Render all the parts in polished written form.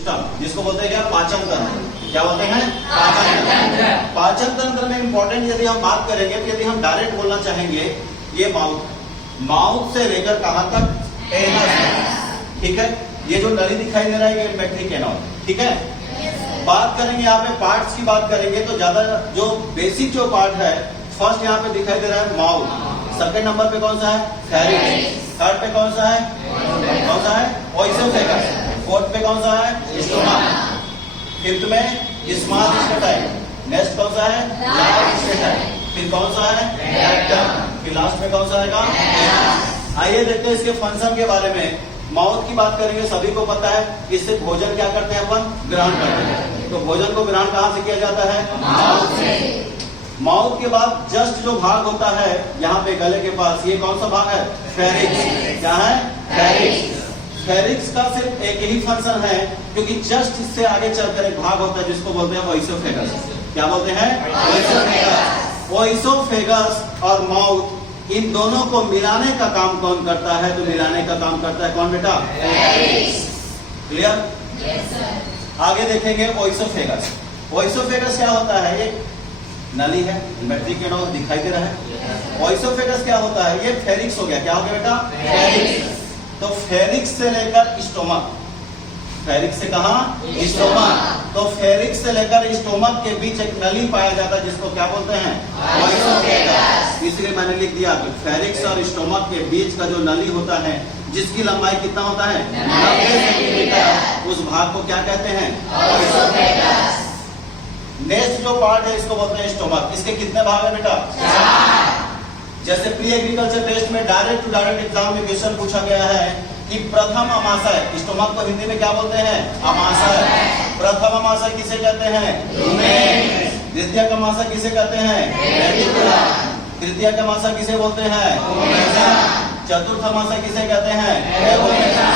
System, जिसको बोलते हैं क्या, पाचन तंत्र। क्या बोलते हैं, पाचन तंत्र। पाचन तंत्र में इंपॉर्टेंट यदि हम बात करेंगे तो यदि हम डायरेक्ट बोलना चाहेंगे, ये माउथ से लेकर कहां तक, एनस, ठीक है। ये जो नली दिखाई दे रहा है ये मेट्रिक एनॉल, ठीक है। बात करेंगे यहाँ पे पार्ट्स की बात करेंगे तो ज्यादा जो बेसिक जो पार्ट है, फर्स्ट यहाँ पे दिखाई दे रहा है माउथ, सेकंड नंबर पे कौन सा है, फेरिंक्स, थर्ड पे कौन सा है, ओइसोफेगस, फोर्थ पे कौन सा है, स्टोमक, फिफ्थ में स्मॉल इंटेस्टाइन, नेक्स्ट कौन सा है, लार्ज इंटेस्टाइन, फिर कौन सा है, रेक्टम, फिर लास्ट में कौन सा आएगा, एनस। आइए देखते हैं इसके फंक्शन के बारे में। माउथ की बात करेंगे, सभी को पता है इससे भोजन क्या करते हैं अपन, ग्रहण करते हैं। तो भोजन को ग्रहण कहाँ से किया जाता है, माउथ से। माउथ के बाद जस्ट जो भाग होता है यहाँ पे गले के पास, ये कौन सा भाग है, फेरिक्स। क्या है, फेरिक्स। फेरिक्स का सिर्फ एक ही फंक्शन है, क्योंकि जस्ट इससे आगे चलकर एक भाग होता है जिसको बोलते हैं ओइसोफेगस। क्या बोलते हैं, ओइसोफेगस। ओइसोफेगस और माउथ, इन दोनों को मिलाने का काम कौन करता है, तो मिलाने का काम करता है कौन बेटा, क्लियर। yes, आगे देखेंगे ओइसोफेगस। ओइसोफेगस क्या होता है, ये नली है, मेट्रिक एनॉल दिखाई दे रहा है। ओइसोफेगस क्या होता है, ये फेरिक्स हो गया। क्या हो गया बेटा, फेरिक्स। तो फेरिक्स से लेकर स्टोमक, फेरिक्स से कहा, स्टोमक। तो फेरिक्स से लेकर स्टोमक के बीच एक नली पाया जाता है जिसको क्या बोलते हैं, ओइसोफेगस। इसलिए मैंने लिख दिया कि फेरिक्स और स्टोमक के बीच का जो नली होता है, जिसकी लंबाई कितना होता है, 90 सेंटीमीटर, उस भाग को क्या कहते हैं, ओइसोफेगस। नेक्स्ट जो पार्ट है इसको बोलते हैं स्टोमक। इसके कितने भाग है बेटा, 4। जैसे प्री एग्रीकल्चर टेस्ट में डायरेक्ट टू डायरेक्ट एग्जाम में क्वेश्चन पूछा गया है कि प्रथम अमाशय, स्टोमक को हिंदी में क्या बोलते हैं, अमाशय। प्रथम अमाशय किसे कहते हैं, रुमेन। द्वितीयक अमाशय किसे कहते हैं, रेटिकुलम। तृतीयक अमाशय किसे बोलते हैं, ओमेजम। चतुर्थ अमाशय किसे कहते हैं, एबोमेजम।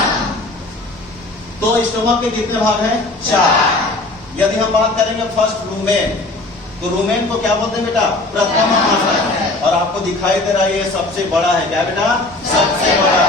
तो स्टोमक के कितने भाग हैं, 4। यदि हम बात करेंगे फर्स्ट रूमेन, तो रूमेन को क्या बोलते हैं बेटा, प्रथम अमाशय। और आपको दिखाई दे रहा है ये सबसे बड़ा है। क्या बेटा, सबसे बड़ा।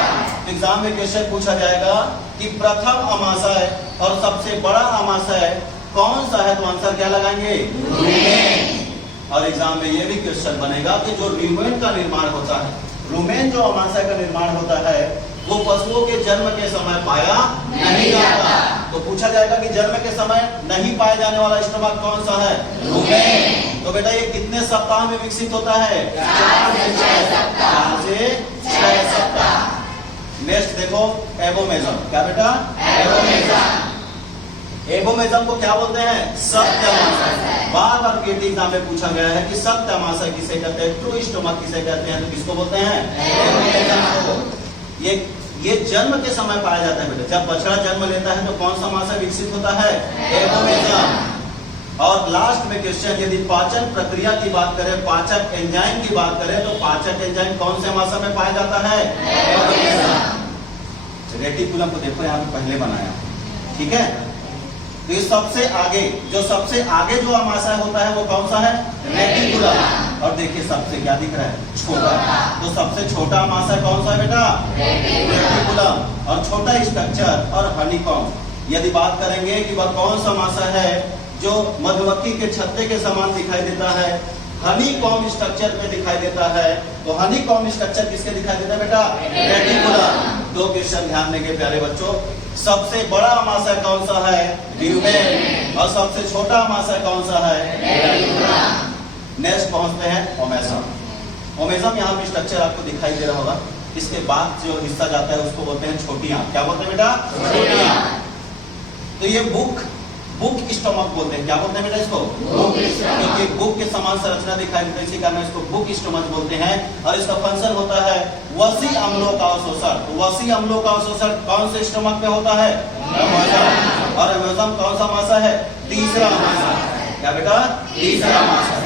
एग्जाम में क्वेश्चन पूछा जाएगा कि प्रथम अमाशय और सबसे बड़ा अमाशय कौन सा है, तो आंसर क्या लगाएंगे, रूमेन। और एग्जाम में ये भी क्वेश्चन बनेगा कि जो रूमेन का निर्माण होता है, रूमेन जो अमाशय का निर्माण होता है, वो पशुओं के जन्म के समय पाया नहीं जाता। तो पूछा जाएगा कि जन्म के समय नहीं पाया जाने वाला स्टोमक कौन सा है, रूमेन। तो बेटा ये कितने सप्ताह में विकसित होता है, 4 से 6 सप्ताह। नेक्स्ट देखो एबोमेजम। क्या बेटा, एबोमेजम। एबोमेजम को क्या बोलते हैं, सत्य अमाशय। बार बार केटी एग्जाम में पूछा गया है कि सत्य अमाशय किसे कहते हैं, ट्रू स्टोमक किसे कहते हैं, तो किसको बोलते हैं, एबोमेजम को। ये जन्म के समय पाया जाता है बेटा। जब बछड़ा जन्म लेता है तो कौन सा अमाशय विकसित होता है, एबोमेजम। और लास्ट में क्वेश्चन, यदि पाचन प्रक्रिया की बात करें, पाचक एंजाइम की बात करें, तो पाचक एंजाइम कौन से अमाशय में पाया जाता है, एबोमेजम। रेटिकुलम को देखो यहाँ पे पहले बनाया, ठीक है। तो ये सबसे आगे जो अमाशय होता है वो कौन सा है, रेटिकुलम। और देखिए सबसे क्या दिख रहा है, छोटा। तो सबसे छोटा अमाशय कौन सा है बेटा, रेटिकुलम। और छोटा स्ट्रक्चर और हनीकॉम्ब। यदि बात करेंगे कि वह कौन सा अमाशय है जो मधुमक्खी के छत्ते के समान दिखाई देता है, हनीकॉम्ब स्ट्रक्चर पे दिखाई देता है, तो हनीकॉम्ब स्ट्रक्चर किसके दिखाई देता है बेटा, रेटिकुलम। 2 क्वेश्चन ध्यान देंगे प्यारे बच्चों। सबसे बड़ा अमाशय कौन सा है, ल्यूमेन। और सबसे छोटा अमाशय कौन सा है, रेटिकुलम। नेक्स्ट पहुंचते हैं ओमेजम। ओमेजम यहाँ पे स्ट्रक्चर आपको दिखाई दे रहा होगा। इसके बाद जो हिस्सा जाता है उसको बोलते हैं छोटी आंत। क्या बोलते हैं बेटा, छोटी आंत। तो ये बुक स्टोमक बोलते हैं। क्या बोलते हैं बेटा इसको, क्योंकि बुक के समान संरचना दिखाई देती है, इसी कारण इसको बुक स्टोमक बोलते हैं। और इसका फंक्शन होता है वसी अम्लों का अवशोषण। तो वसी अम्लों का अवशोषण कौन से स्टोमक में होता है, एबोमेजम। और एबोमेजम कौन सा अमाशय है, तीसरा अमाशय। क्या बेटा, तीसरा अमाशय।